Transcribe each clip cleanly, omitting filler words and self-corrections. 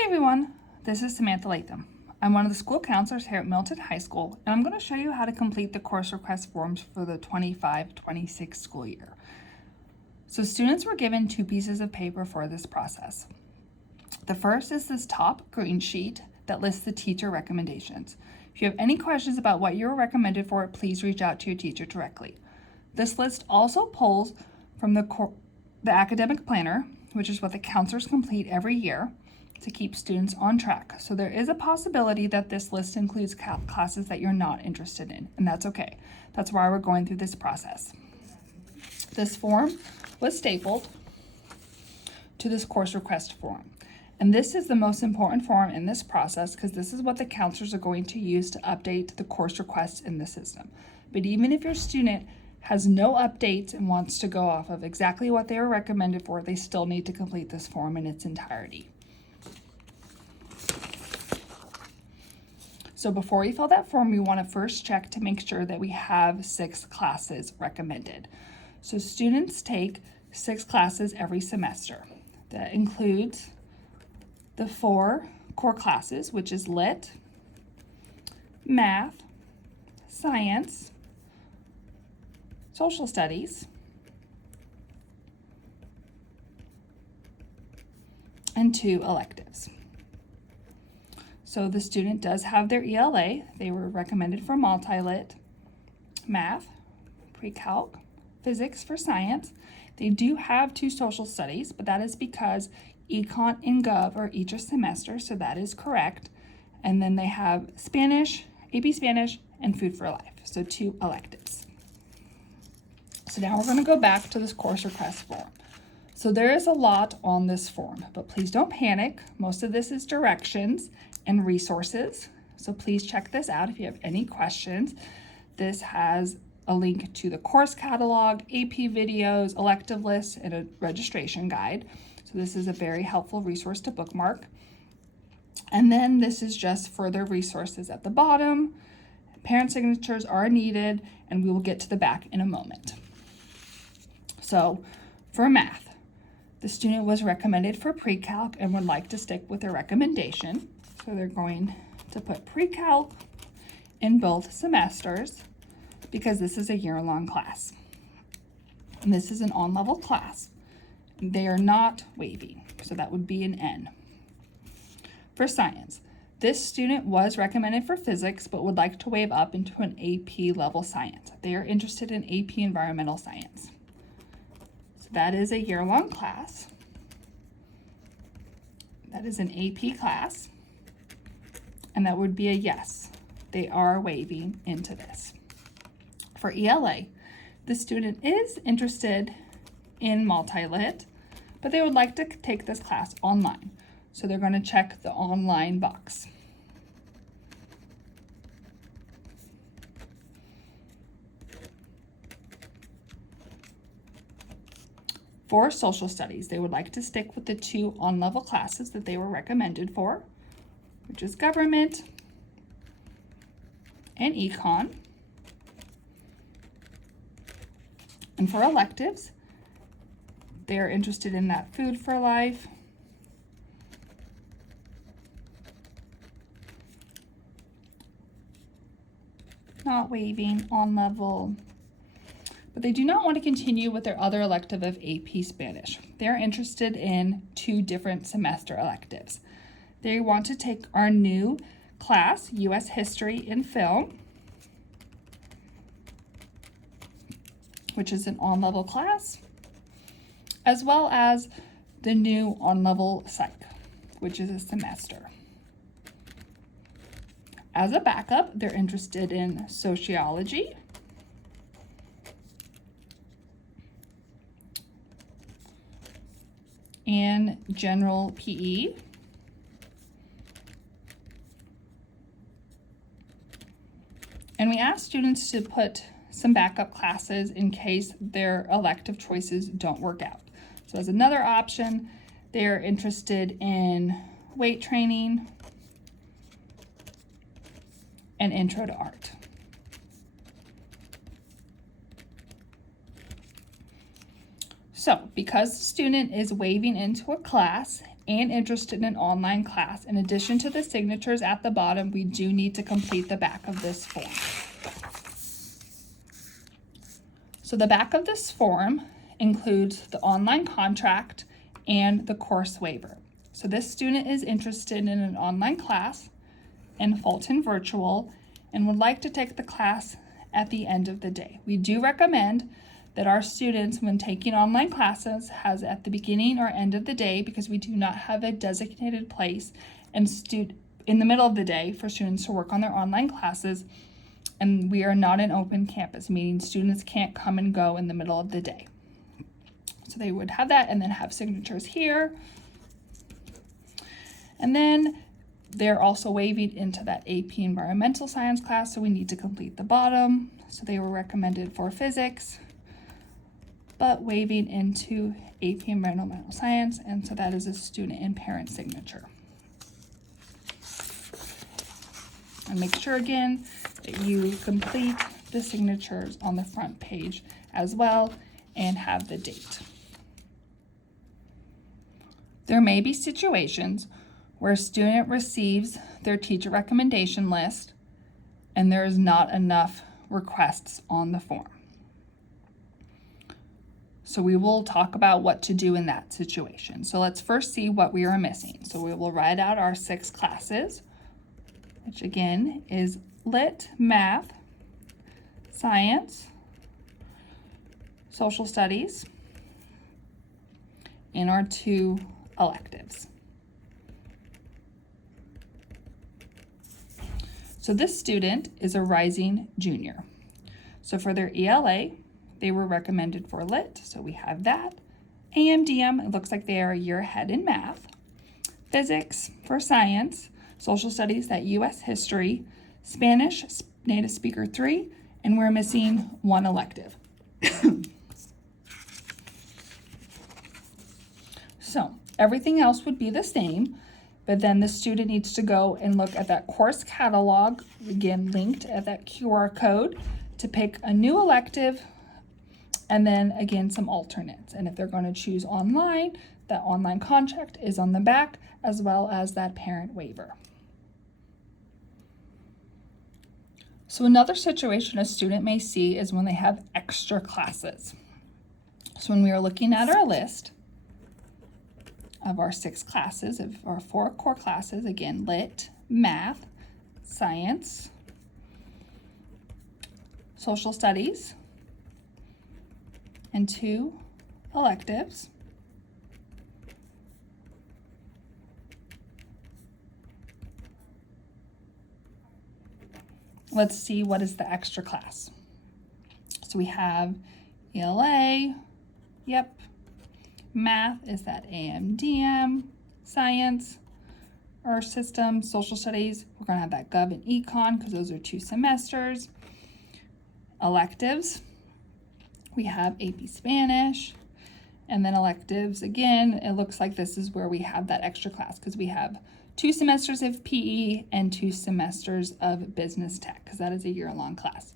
Hey everyone, this is Samantha Latham. I'm one of the school counselors here at Milton High School, and I'm going to show you how to complete the course request forms for the 25-26 school year. So students were given 2 pieces of paper for this process. The first is this top green sheet that lists the teacher recommendations. If you have any questions about what you were recommended for, please reach out to your teacher directly. This list also pulls from the academic planner, which is what the counselors complete every year to keep students on track. So there is a possibility that this list includes classes that you're not interested in, and that's okay. That's why we're going through this process. This form was stapled to this course request form. And this is the most important form in this process because this is what the counselors are going to use to update the course requests in the system. But even if your student has no updates and wants to go off of exactly what they were recommended for, they still need to complete this form in its entirety. So before you fill that form, you want to first check to make sure that we have 6 classes recommended. So students take 6 classes every semester. That includes the 4 core classes, which is Lit, Math, Science, Social Studies, and 2 electives. So the student does have their ELA. They were recommended for multi-lit, math, pre-calc, physics for science. They do have 2 social studies, but that is because Econ and Gov are each a semester, so that is correct. And then they have Spanish, AP Spanish, and Food for Life, so 2 electives. So now we're going to go back to this course request form. So there is a lot on this form, but please don't panic. Most of this is directions and resources. So please check this out if you have any questions. This has a link to the course catalog, AP videos, elective lists, and a registration guide. So this is a very helpful resource to bookmark. And then this is just further resources at the bottom. Parent signatures are needed, and we will get to the back in a moment. So for math, the student was recommended for pre-calc and would like to stick with their recommendation. So they're going to put pre-calc in both semesters because this is a year-long class. And this is an on-level class. They are not waiving, so that would be an N. For science, this student was recommended for physics but would like to waive up into an AP level science. They are interested in AP environmental science. So that is a year-long class. That is an AP class. And that would be a yes. They are waiving into this. For ELA, the student is interested in multi-lit, but they would like to take this class online. So they're going to check the online box. For social studies, they would like to stick with the 2 on-level classes that they were recommended for, which is government and econ. And for electives, they're interested in that food for life, not waiving on level, but they do not want to continue with their other elective of AP Spanish. They're interested in 2 different semester electives. They want to take our new class, U.S. History and Film, which is an on-level class, as well as the new on-level Psych, which is a semester. As a backup, they're interested in sociology, and general PE, and we ask students to put some backup classes in case their elective choices don't work out. So as another option, they're interested in weight training and intro to art. So because the student is waiving into a class and interested in an online class. In addition to the signatures at the bottom, we do need to complete the back of this form. So the back of this form includes the online contract and the course waiver. So this student is interested in an online class in Fulton Virtual and would like to take the class at the end of the day. We do recommend that our students, when taking online classes, has at the beginning or end of the day, because we do not have a designated place in the middle of the day for students to work on their online classes, and we are not an open campus, meaning students can't come and go in the middle of the day. So they would have that and then have signatures here. And then they're also waiving into that AP Environmental Science class, so we need to complete the bottom. So they were recommended for physics, but waiving into AP Environmental Science, and so that is a student and parent signature. And make sure again that you complete the signatures on the front page as well and have the date. There may be situations where a student receives their teacher recommendation list and there is not enough requests on the form. So we will talk about what to do in that situation. So let's first see what we are missing. So we will write out our 6 classes, which again is Lit, Math, Science, Social Studies, and our 2 electives. So this student is a rising junior. So for their ELA, they were recommended for Lit, so we have that. AMDM, it looks like they are a year ahead in math. Physics for science, social studies, that US history, Spanish, native speaker 3, and we're missing 1 elective. So everything else would be the same, but then the student needs to go and look at that course catalog, again linked at that QR code, to pick a new elective and then again some alternates. And if they're going to choose online, that online contract is on the back, as well as that parent waiver. So another situation a student may see is when they have extra classes. So when we are looking at our list of our 6 classes, of our 4 core classes, again, Lit, Math, Science, Social Studies, and 2 electives. Let's see what is the extra class. So we have ELA, yep. Math is that AMDM, Science, Earth Systems, Social Studies. We're going to have that Gov and Econ because those are 2 semesters. Electives, we have AP Spanish, and then electives, again, it looks like this is where we have that extra class because we have 2 semesters of PE and 2 semesters of business tech because that is a year-long class.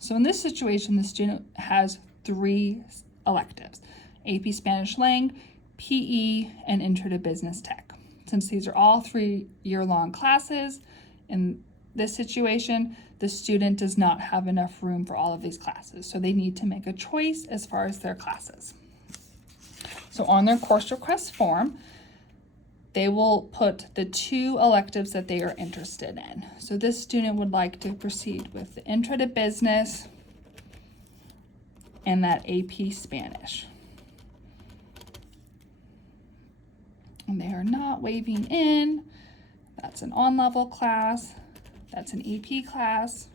So in this situation, the student has 3 electives: AP Spanish Lang, PE, and Intro to Business Tech. Since these are all 3 year-long classes, in this situation, the student does not have enough room for all of these classes, so they need to make a choice as far as their classes. So on their course request form, they will put the 2 electives that they are interested in. So this student would like to proceed with the Intro to Business and that AP Spanish. And they are not waiving in. That's an on-level class. That's an AP class.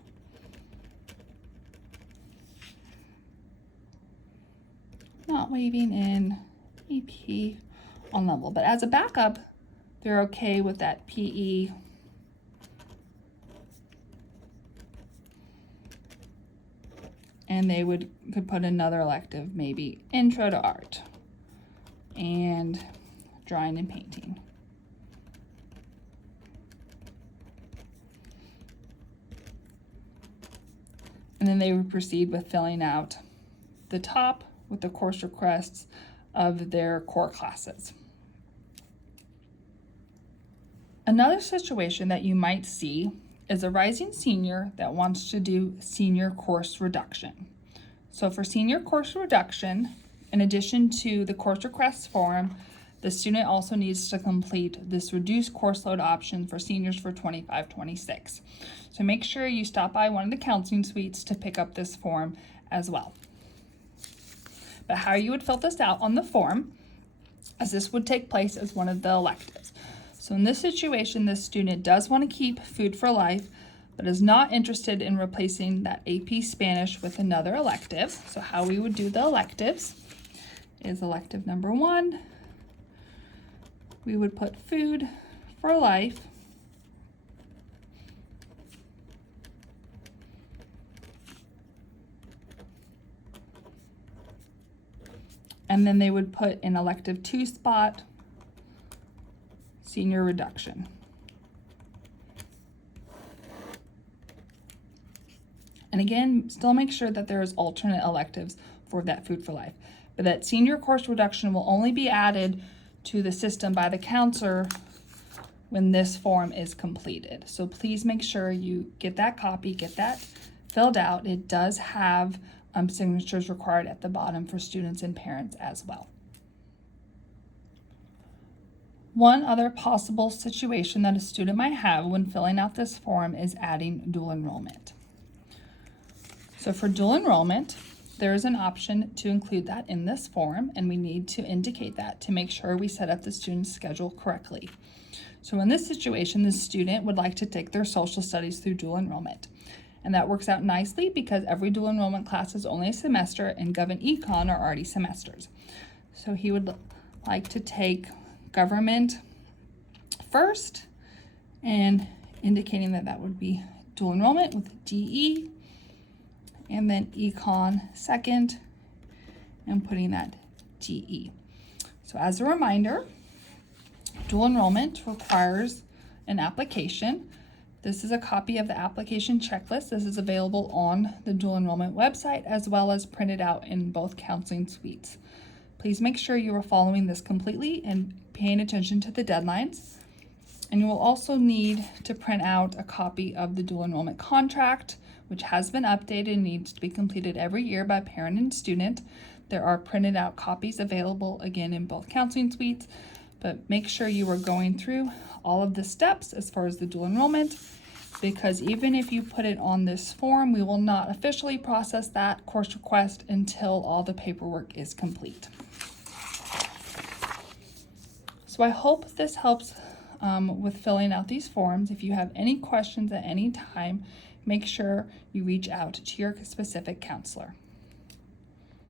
Not waiving in AP on level. But as a backup, they're okay with that PE and they could put another elective, maybe Intro to Art and Drawing and Painting. And then they would proceed with filling out the top with the course requests of their core classes. Another situation that you might see is a rising senior that wants to do senior course reduction. So for senior course reduction, in addition to the course request form, the student also needs to complete this reduced course load option for seniors for 25-26. So make sure you stop by one of the counseling suites to pick up this form as well. But how you would fill this out on the form, as this would take place as one of the electives. So in this situation, this student does want to keep Food for Life, but is not interested in replacing that AP Spanish with another elective. So how we would do the electives is elective number 1, we would put Food for Life, and then they would put in elective 2 spot senior reduction. And again, still make sure that there is alternate electives for that Food for Life, but that senior course reduction will only be added to the system by the counselor when this form is completed. So please make sure you get that copy, get that filled out. It does have signatures required at the bottom for students and parents as well. One other possible situation that a student might have when filling out this form is adding dual enrollment. So for dual enrollment, there is an option to include that in this form, and we need to indicate that to make sure we set up the student's schedule correctly. So in this situation, the student would like to take their social studies through dual enrollment. And that works out nicely because every dual enrollment class is only a semester and Gov and Econ are already semesters. So he would like to take government first and indicating that that would be dual enrollment with DE, and then Econ second and putting that DE. So as a reminder, dual enrollment requires an application. This is a copy of the application checklist. This is available on the dual enrollment website as well as printed out in both counseling suites. Please make sure you are following this completely and paying attention to the deadlines. And you will also need to print out a copy of the dual enrollment contract, which has been updated and needs to be completed every year by parent and student. There are printed out copies available again in both counseling suites, but make sure you are going through all of the steps as far as the dual enrollment, because even if you put it on this form, we will not officially process that course request until all the paperwork is complete. So I hope this helps with filling out these forms. If you have any questions at any time, make sure you reach out to your specific counselor.